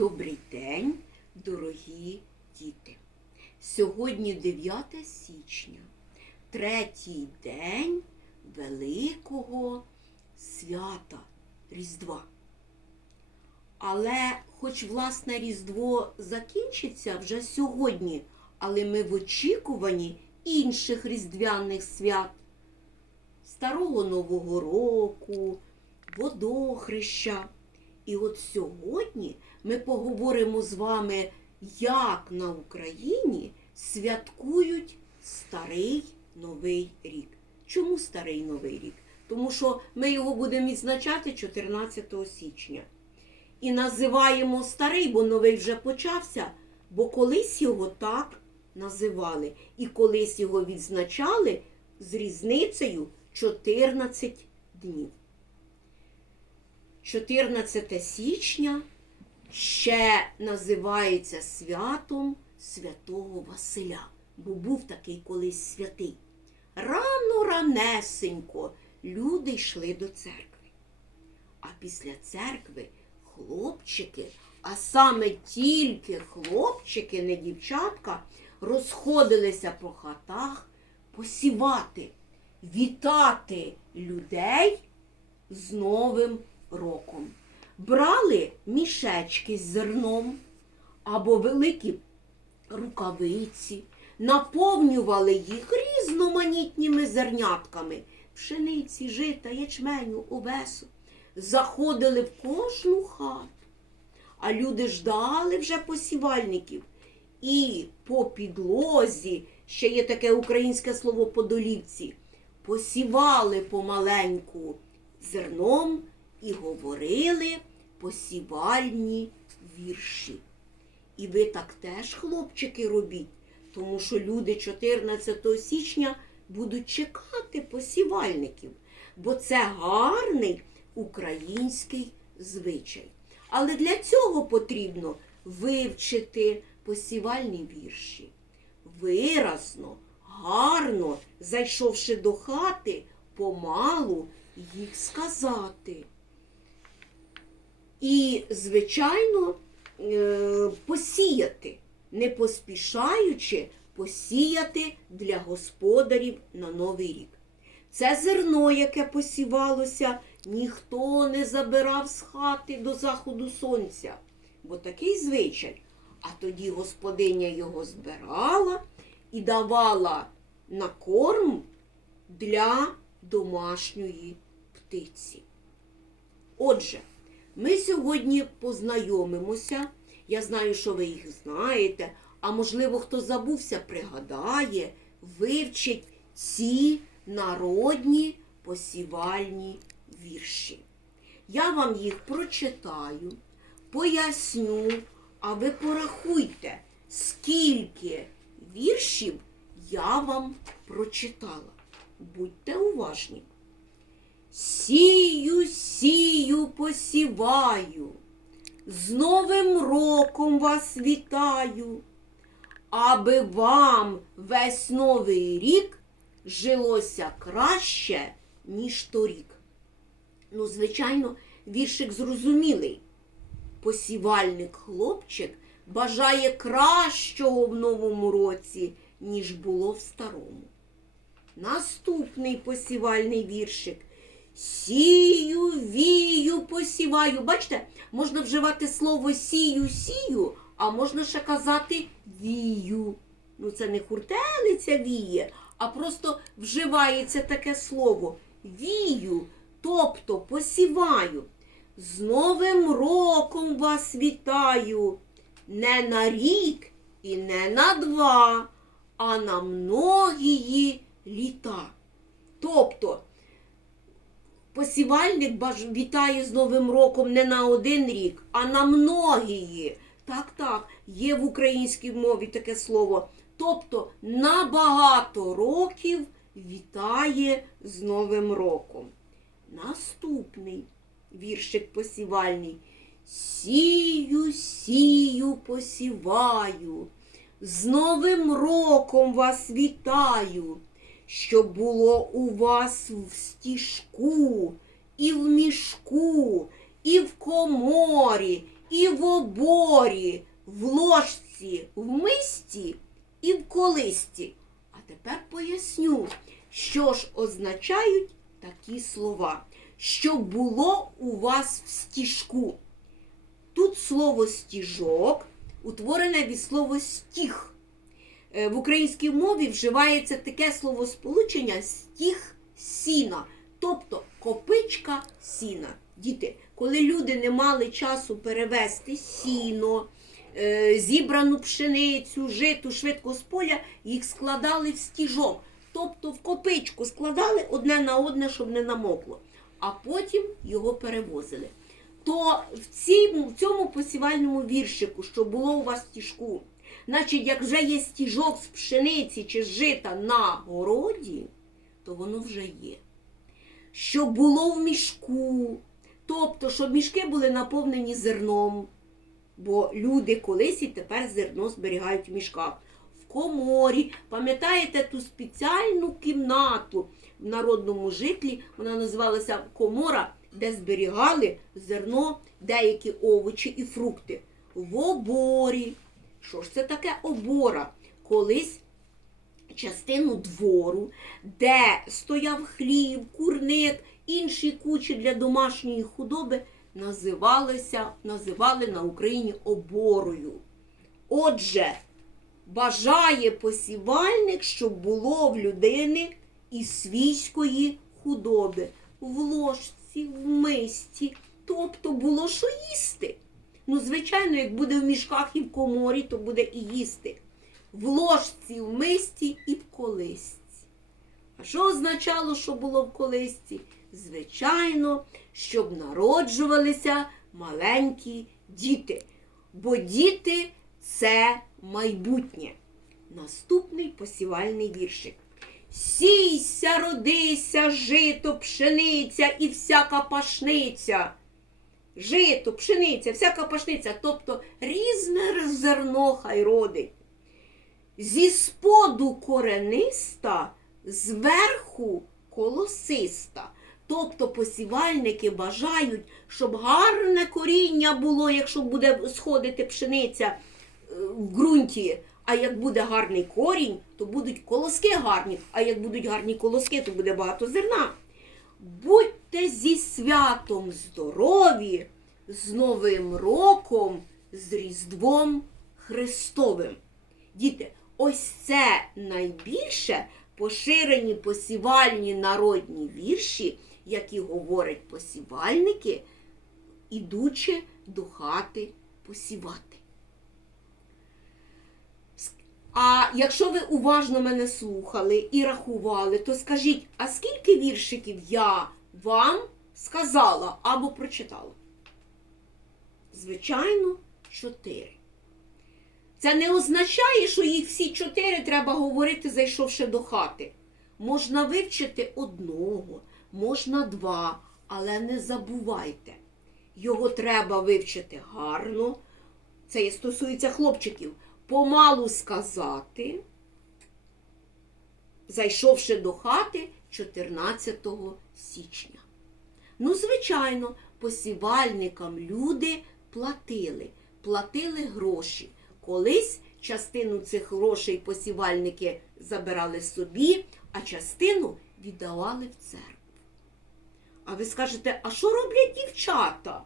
Добрий день, дорогі діти. Сьогодні 9 січня, третій день великого свята Різдва. Але, хоч власне Різдво закінчиться вже сьогодні, але ми в очікуванні інших різдвяних свят, Старого Нового року, водохреща. І от сьогодні ми поговоримо з вами, як на Україні святкують Старий Новий рік. Чому Старий Новий рік? Тому що ми його будемо відзначати 14 січня. І називаємо старий, бо новий вже почався, бо колись його так називали. І колись його відзначали з різницею 14 днів. 14 січня ще називається святом Святого Василя, бо був такий колись святий. Рано ранесенько люди йшли до церкви. А після церкви хлопчики, а саме тільки хлопчики, не дівчатка, розходилися по хатах посівати, вітати людей з Новим роком. Брали мішечки з зерном або великі рукавиці, наповнювали їх різноманітніми зернятками пшениці, жита, ячменю, овесу. Заходили в кожну хату. А люди ждали вже посівальників. І по підлозі, ще є таке українське слово подолівці, посівали помаленьку зерном і говорили посівальні вірші. І ви так теж, хлопчики, робіть, тому що люди 14 січня будуть чекати посівальників, бо це гарний український звичай. Але для цього потрібно вивчити посівальні вірші. Виразно, гарно, зайшовши до хати, помалу їх сказати. І, звичайно, е, посіяти, не поспішаючи посіяти для господарів на Новий рік. Це зерно, яке посівалося, ніхто не забирав з хати до заходу сонця, бо такий звичай. А тоді господиня його збирала і давала на корм для домашньої птиці. Отже, ми сьогодні познайомимося. Я знаю, що ви їх знаєте, а можливо, хто забувся, пригадає, вивчить ці народні посівальні вірші. Я вам їх прочитаю, поясню, а ви порахуйте, скільки віршів я вам прочитала. Будьте уважні. Сію, сію, посіваю, з Новим роком вас вітаю, аби вам весь новий рік жилося краще, ніж торік. Ну, звичайно, віршик зрозумілий. Посівальник хлопчик бажає кращого в новому році, ніж було в старому. Наступний посівальний віршик. Сію, вію, посіваю. Бачите, можна вживати слово сію, сію, а можна ще казати вію. Ну, це не хуртелиця віє, а просто вживається таке слово вію, тобто посіваю. З Новим роком вас вітаю. Не на рік і не на два, а на многії літа. Тобто, посівальник баж- вітає з Новим роком не на один рік, а на многії. Так, так, є в українській мові таке слово. Тобто на багато років вітає з Новим роком. Наступний віршик посівальний. Сію, сію, посіваю. З Новим роком вас вітаю, щоб було у вас в стіжку, і в мішку, і в коморі, і в оборі, в ложці, в мисті і в колисті. А тепер поясню, що ж означають такі слова, що було у вас в стіжку. Тут слово стіжок утворене від слова стіг. Е, В українській мові вживається таке словосполучення стіг сіна, тобто копичка сіна. Діти, коли люди не мали часу перевезти сіно, е, зібрану пшеницю, житу швидко з поля, їх складали в стіжок, тобто в копичку складали одне на одне, щоб не намокло, а потім його перевозили. То в, цій, в цьому посівальному віршику, що було у вас в стіжку, значить, як вже є стіжок з пшениці чи з жита на городі, то воно вже є. Що було в мішку, тобто, щоб мішки були наповнені зерном, бо люди колись і тепер зерно зберігають в мішках. В коморі, пам'ятаєте ту спеціальну кімнату в народному житлі, вона називалася комора, де зберігали зерно, деякі овочі і фрукти. В оборі. Що ж це таке обора? Колись частину двору, де стояв хлів, курник, інші кучі для домашньої худоби, називалися, називали на Україні оборою. Отже, бажає посівальник, щоб було в людини і свійської худоби в ложці, в мисті, тобто було що їсти. Ну, звичайно, як буде в мішках і в коморі, то буде і їсти. В ложці, в мисті і в колисці. А що означало, що було в колисці? Звичайно, щоб народжувалися маленькі діти. Бо діти це майбутнє. Наступний посівальний віршик. Сійся, родися, жито, пшениця і всяка пашниця. Жито, пшениця, всяка пашниця, тобто різне зерно хай родить. Зі споду корениста, зверху колосиста. Тобто посівальники бажають, щоб гарне коріння було, якщо буде сходити пшениця е, в ґрунті. А як буде гарний корінь, то будуть колоски гарні. А як будуть гарні колоски, то буде багато зерна. Будьте зі святом здорові, з Новим роком, з Різдвом Христовим. Діти, ось це найбільше поширені посівальні народні вірші, які говорять посівальники, ідучи до хати посівати. А якщо ви уважно мене слухали і рахували, то скажіть, а скільки віршиків я вам сказала або прочитала? Звичайно, чотири. Це не означає, що їх всі чотири треба говорити, зайшовши до хати. Можна вивчити одного, можна два, але не забувайте. Його треба вивчити гарно. Це і стосується хлопчиків. Помалу сказати, зайшовши до хати 14 січня. Ну, звичайно, посівальникам люди платили, платили гроші. Колись частину цих грошей посівальники забирали собі, а частину віддавали в церкву. А ви скажете, а що роблять дівчата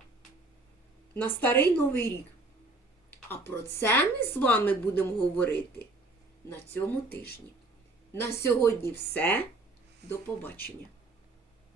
на старий новий рік? А про це ми з вами будемо говорити на цьому тижні. На сьогодні все. До побачення.